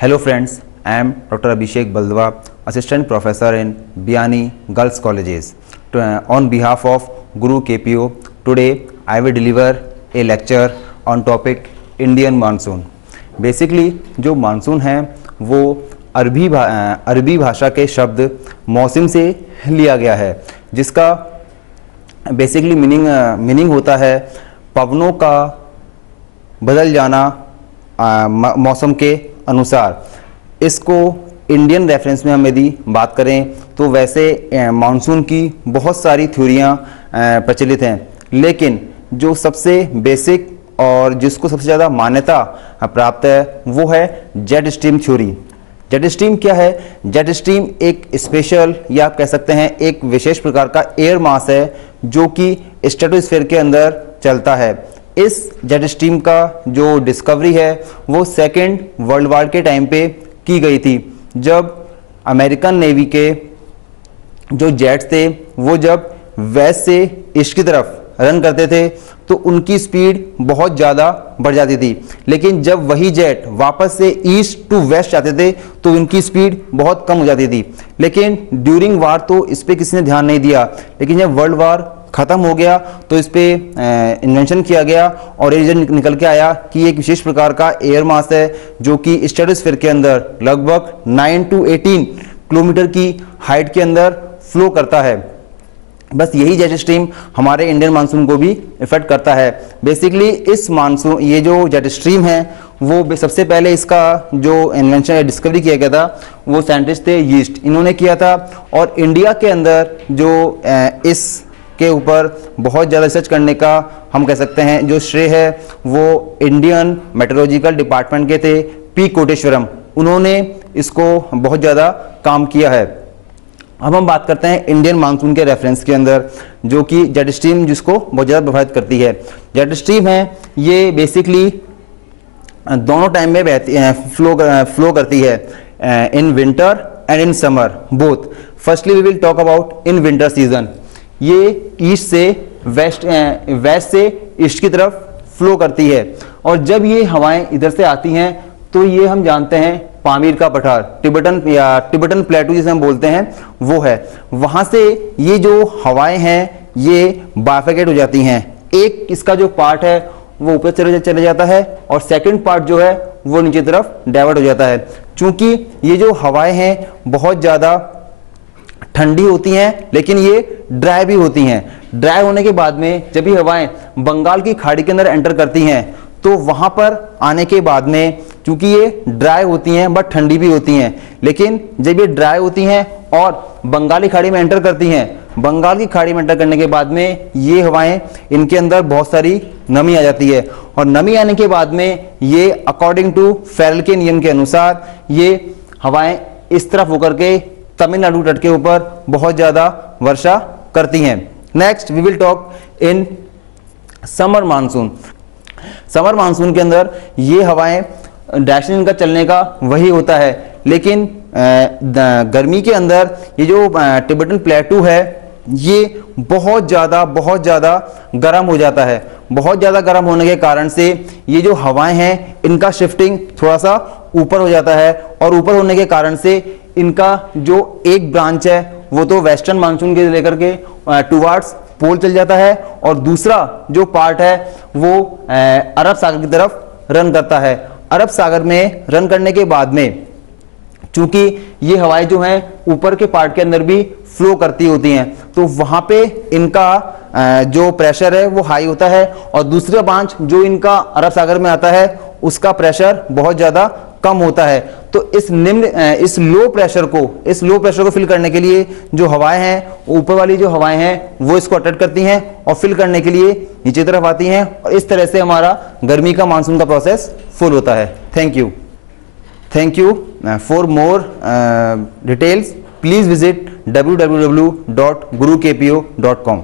Hello friends, I am Dr. Abhishek Baldwa, Assistant Professor in Biani Girls Colleges. On behalf of Guru KPO, today I will deliver a lecture on topic Indian Monsoon. Basically जो monsoon है वो अरबी भाषा के शब्द मौसम से लिया गया है, जिसका बेसिकली मीनिंग होता है पवनों का बदल जाना मौसम के अनुसार। इसको इंडियन रेफरेंस में हम यदि बात करें तो वैसे मानसून की बहुत सारी थ्योरियां प्रचलित हैं, लेकिन जो सबसे बेसिक और जिसको सबसे ज़्यादा मान्यता प्राप्त है वो है jet stream theory. Jet stream क्या है? जेट स्ट्रीम एक स्पेशल या आप कह सकते हैं एक विशेष प्रकार का एयर मास है जो कि स्ट्रेटोस्फीयर के अंदर चलता है। इस जेट स्ट्रीम का जो डिस्कवरी है वो सेकेंड वर्ल्ड वॉर के टाइम पे की गई थी, जब अमेरिकन नेवी के जो जेट्स थे वो जब वेस्ट से ईस्ट की तरफ रन करते थे तो उनकी स्पीड बहुत ज़्यादा बढ़ जाती थी, लेकिन जब वही जेट वापस से ईस्ट टू वेस्ट जाते थे तो उनकी स्पीड बहुत कम हो जाती थी। लेकिन ड्यूरिंग वार तो इस पर किसी ने ध्यान नहीं दिया, लेकिन जब वर्ल्ड वार ख़त्म हो गया तो इस पर इन्वेंशन किया गया और ये निकल के आया कि एक विशेष प्रकार का एयर मास है जो कि स्ट्रेटोस्फीयर के अंदर लगभग 9 to 18 किलोमीटर की हाइट के अंदर फ्लो करता है। बस यही जेट स्ट्रीम हमारे इंडियन मानसून को भी इफेक्ट करता है। बेसिकली इस मानसून ये जो जेट स्ट्रीम है वो सबसे पहले इसका जो इन्वेंशन या डिस्कवरी किया गया था वो साइंटिस्ट थे यीस्ट, इन्होंने किया था। और इंडिया के अंदर जो इस के ऊपर बहुत ज़्यादा रिसर्च करने का हम कह सकते हैं जो श्रेय है वो इंडियन मेट्रोलॉजिकल डिपार्टमेंट के थे पी कोटेश्वरम, उन्होंने इसको बहुत ज़्यादा काम किया है। अब हम बात करते हैं इंडियन मानसून के रेफरेंस के अंदर, जो कि जेट स्ट्रीम जिसको बहुत ज़्यादा प्रभावित करती है। जेट स्ट्रीम है ये बेसिकली दोनों टाइम में बहती है, फ्लो करती है, in winter and in summer both. Firstly we will talk about in winter season. ये ईस्ट से वेस्ट से ईस्ट की तरफ फ्लो करती है, और जब ये हवाएं इधर से आती हैं तो ये हम जानते हैं पामीर का पठार, टिबेटन प्लेटू जिसे हम बोलते हैं वो है। वहां से ये जो हवाएं हैं ये बाइफरकेट हो जाती हैं, एक इसका जो पार्ट है वो ऊपर चले जाता है और सेकंड पार्ट जो है वो नीचे तरफ डाइवर्ट हो जाता है। चूंकि ये जो हवाएं हैं बहुत ज़्यादा ठंडी होती हैं लेकिन ये ड्राई भी होती हैं। ड्राई होने के बाद में जब ये हवाएं बंगाल की खाड़ी के अंदर एंटर करती हैं तो वहां पर आने के बाद में चूंकि ये ड्राई होती हैं बट ठंडी भी होती हैं, लेकिन जब ये ड्राई होती हैं और बंगाली खाड़ी में एंटर करती हैं, बंगाल की खाड़ी में एंटर करने के बाद में ये हवाएं इनके अंदर बहुत सारी नमी आ जाती है, और नमी आने के बाद में ये अकॉर्डिंग टू फेरल के नियम के अनुसार ये हवाएं इस तरफ होकर के तमिलनाडु तट के ऊपर बहुत ज़्यादा वर्षा करती हैं। Next we will talk in summer monsoon. Summer monsoon के अंदर ये हवाएं डायरेक्शन इनका चलने का वही होता है, लेकिन गर्मी के अंदर ये जो टिबेटन प्लेटू है ये बहुत ज़्यादा गर्म हो जाता है। बहुत ज़्यादा गर्म होने के कारण से ये जो हवाएं हैं इनका शिफ्टिंग थोड़ा सा ऊपर हो जाता है, और ऊपर होने के कारण से इनका जो एक ब्रांच है वो तो वेस्टर्न मानसून के लेकर के टुवार्ड्स पोल चल जाता है, और दूसरा जो पार्ट है वो अरब सागर की तरफ रन करता है। अरब सागर में रन करने के बाद में चूंकि ये हवाएं जो हैं ऊपर के पार्ट के अंदर भी फ्लो करती होती हैं तो वहां पे इनका जो प्रेशर है वो हाई होता है, और दूसरा ब्रांच जो इनका अरब सागर में आता है उसका प्रेशर बहुत ज़्यादा कम होता है। तो इस लो प्रेशर को फिल करने के लिए जो हवाएं हैं, ऊपर वाली जो हवाएं हैं वो इसको अट्रैक्ट करती हैं और फिल करने के लिए नीचे तरफ आती हैं, और इस तरह से हमारा गर्मी का मानसून का प्रोसेस फुल होता है। Thank you for more details please visit www.gurukpo.com।